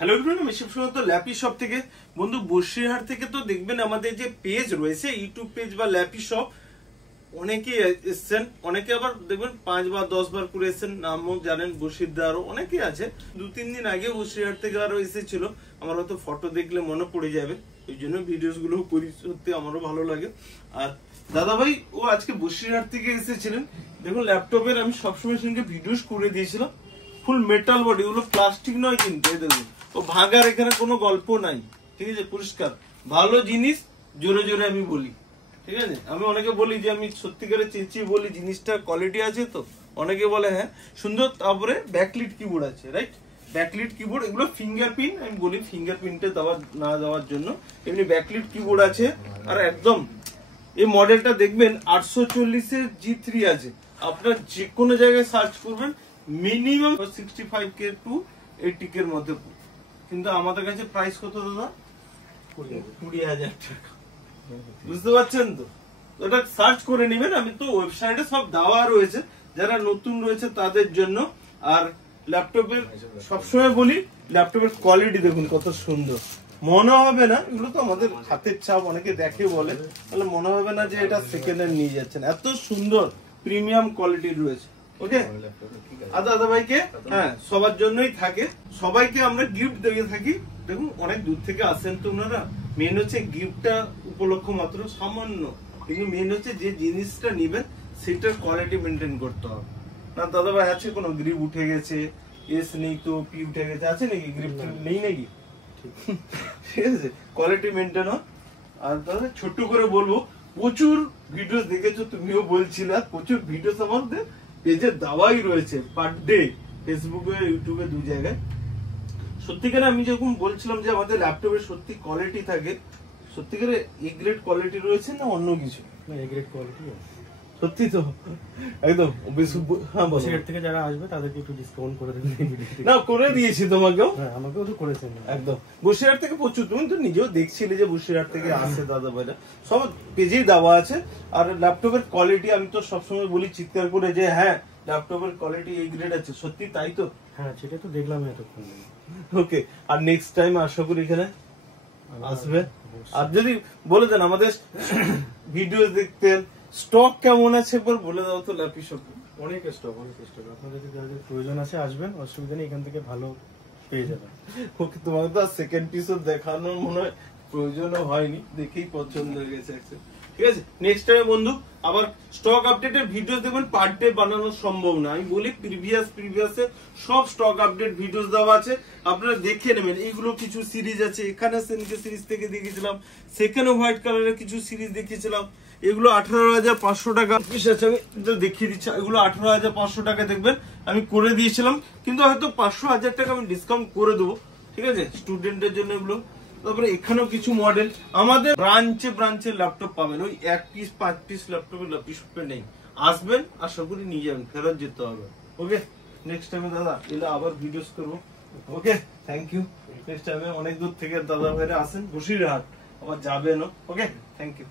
Hello everyone, আমি শিবসুমন্ত lappy shop থেকে। বন্ধু, বসিরহাট থেকে তো দেখবেন আমাদের যে পেজ রয়েছে, ইউটিউব পেজ বা ল্যাপি শপ, অনেকেই এসছেন, অনেকে আবার দেখবেন 5 বা 10 বার করে এসছেন, নামও জানেন, বসিরদা আরো অনেকেই আছে। 2-3 দিন আগে বসিরহাট থেকে আরো এসেছিল, আমার হয়তো ফটো দেখলে মনে পড়ে যাবে, ওই জন্য ভিডিওস গুলো করি, সত্যি আমারও ভালো লাগে। আর দাদা ভাই ও আজকে বসিরহাট থেকে এসেছিলেন। দেখুন ল্যাপটপের আমি সবসময় সঙ্গে ভিডিওস করে দিয়েছিলাম, ফুল মেটাল বডি, ওগুলো প্লাস্টিক নয় কিন্তু, এই দেখুন ও ভাঙার এখানে কোনো গল্প নাই, ঠিক আছে, পরিষ্কার ভালো জিনিস। জোরে জোরে আমি বলি, ঠিক আছে, আমি অনেকে বলি যে আমি সত্যিকারে চেঁচিয়ে বলি জিনিসটা কোয়ালিটি আছে, তো অনেকে বলে হ্যাঁ সুন্দর। তারপরে ব্যাকলিট কিবোর্ড আছে, রাইট, ব্যাকলিট কিবোর্ড, এগুলো ফিঙ্গারপ্রিন্ট, আমি বলি ফিঙ্গারপ্রিন্টে দেওয়া না দেওয়ার জন্য, এমনি ব্যাকলিট কিবোর্ড আছে। আর একদম এই মডেলটা দেখবেন 840 G3 আছে, আপনার যে কোনো জায়গায় সার্চ করবেন মিনিমাম 65K to 80K এর মধ্যে। কিন্তু আমাদের কাছে প্রাইস কত দাদা? 20,000 টাকা। বুঝতে পারছেন তো? ওটা সার্চ করে নেবেন, আমি তো ওয়েবসাইটে সব দেওয়া রয়েছে, যারা নতুন রয়েছে তাদের জন্য। আর ল্যাপটপের সবসময় বলি, ল্যাপটপের কোয়ালিটি দেখুন কত সুন্দর, মনে হবে না, এগুলো তো আমাদের হাতের ছাপ, অনেকে দেখে বলে, তাহলে মনে হবে না যে এটা সেকেন্ড হ্যান্ড নিয়ে যাচ্ছেন, এত সুন্দর প্রিমিয়াম কোয়ালিটির রয়েছে। ওকে, দাদা ভাইকে হ্যাঁ সবার জন্যই থাকে, সবাইকে আমরা গিফট দিয়ে থাকি। দেখুন অনেক দূর থেকে আসেন তো ওনারা, মেন হচ্ছে গিফটটা উপলক্ষ মাত্র সামান্য, কিন্তু মেন হচ্ছে যে জিনিসটা নিবেন সেটার কোয়ালিটি মেনটেন করতে হবে। না দাদা ভাই আছে কোনো গ্রিপ উঠে গেছে, এস নেই তো পি উঠে গেছে, আছে নাকি গ্রিপ নেই নাকি? ঠিক আছে, কোয়ালিটি মেনটেন হয়। আর দাদা ছোট্ট করে বলবো, প্রচুর ভিডিও দেখেছো, তুমিও বলছিলে, প্রচুর ভিডিও আমাদের পেজে দেওয়াই রয়েছে পার ডে, ফেসবুকে ইউটিউবে 2 জায়গায়। সত্যিকারে আমি যখন বলছিলাম যে আমাদের ল্যাপটপের সত্যি কোয়ালিটি থাকে, সত্যিকারে এ গ্রেড কোয়ালিটি রয়েছে না অন্য কিছু? না, এ গ্রেড কোয়ালিটি সত্যি তো একদম। হ্যাঁ, বসিরহাট থেকে যারা আসবে তাদেরকে একটু ডিসকাউন্ট করে দেবেন। না করে দিয়েছি তোমাকেও, হ্যাঁ আমাকেও তো করেছেন একদম। বসিরহাট থেকে প্রচুর, তুমি তো নিজেও দেখছিলে যে বসিরহাট থেকে আসে দাদা ভাইরা, সব পেজেই দেওয়া আছে। আর ল্যাপটপের কোয়ালিটি আমি তো সবসময় বলি চিৎকার করে যে হ্যাঁ ল্যাপটপের কোয়ালিটি এই গ্রেড আছে, সত্যি তাই তো? হ্যাঁ সেটা তো দেখলাম এতক্ষণ। ওকে, আর নেক্সট টাইম আশা করি এখানে আসবে। আর যদি বলে দেন আমাদের ভিডিও দেখতেন, স্টক কেমন আছে একবার বলে দাও তো ল্যাপি শপ। অনেক স্টক আপনাদের যাদের প্রয়োজন আছে আসবেন, অসুবিধা নেই, এখান থেকে ভালো পেয়ে যাবেন। ওকে, তোমাকে তো সেকেন্ড পিসও দেখানোর মনে হয় প্রয়োজনও হয়নি, দেখেই পছন্দ হয়ে গেছে, ঠিক আছে। নেক্সট টাইম বন্ধু আবার স্টক আপডেটের ভিডিও দেখবেন, পার ডে বানানো সম্ভব না, আমি বলি প্রিভিয়াসে সব স্টক আপডেট ভিডিওস দেওয়া আছে, আপনারা দেখে নেবেন। এইগুলো কিছু সিরিজ আছে, এখানে সেনকে সিরিজ থেকে দেখিয়েছিলাম, সেখানে হোয়াইট কালারের কিছু সিরিজ দেখিয়েছিলাম, এগুলো 18,500 টাকা পিস আছে, আমি দেখিয়ে দিচ্ছি, এগুলো 18,500 টাকা দেখবেন আমি করে দিয়েছিলাম, কিন্তু হয়তো 500-1000 টাকা আমি ডিসকাউন্ট করে দেবো, ঠিক আছে, স্টুডেন্টের জন্য এগুলো। তারপরে এখানেও কিছু মডেল, আমাদের ব্রাঞ্চে ল্যাপটপ পাবেন, ওই 1 পিস 5 পিস ল্যাপটপের ল্যাপি শপে নেই, আসবেন আশা করি নিয়ে যাবেন, ফেরত যেতে হবে। ওকে, নেক্সট টাইমে দাদা এলে আবার ভিডিওস করবো। ওকে, থ্যাংক ইউ। নেক্সট টাইমে অনেক দূর থেকে দাদা ভাইরা আসেন বসিরহাট, আবার যাবেন। ওকে, থ্যাংক ইউ।